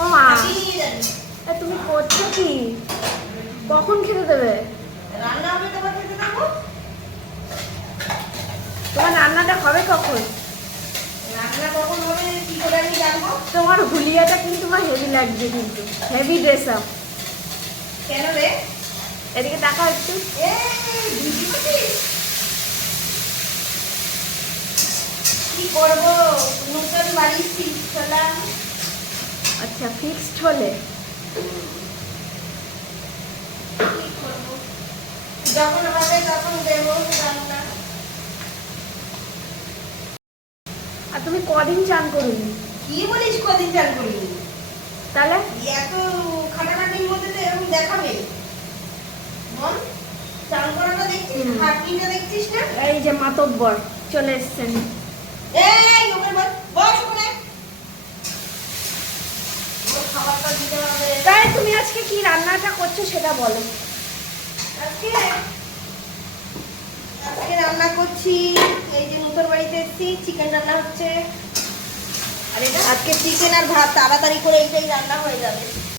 ও মা, তুমি করছো কি? কখন খেতে দেবে? রান্না হবে তোমার খেতে দেবো। তোমার রান্নাটা হবে কখন? রান্না কখন হবে কি করে আমি জানবো? তোমার হুলিয়াটা কিন্তু আমার হেভি লাগছে, কিন্তু হেভি ড্রেস আপ। কেন রে? এদিকে তাকাও একটু। কি করবো, নতুন বাড়ি শিখলাম। আচ্ছা, ফিক্সড হলে কি করবো, যখন হবে তখন দেবো রান্না। আর তুমি কদিন চান করুনি? কি বলিস কদিন চান করিনি? তাহলে এত খাটাখাটির মধ্যে তো এরকম দেখাবে মন? চান করাটা দেখছিস, খাটনিটা দেখছিস না? এই যে মাতব্বর চলে এসছেন। এই লোকের বস ওখানে, ওর খাবারটা দিতে হবে। তাই তুমি আজকে কি রান্নাটা করছো সেটা বলো। আজকে আজকে রান্না করছি, এই যে নতুন বাড়িতে এসেছি, চিকেন রান্না হচ্ছে। আর এটা আজকে চিকেন আর ভাত, তাড়াতাড়ি করে এইটাই রান্না হয়ে যাবে।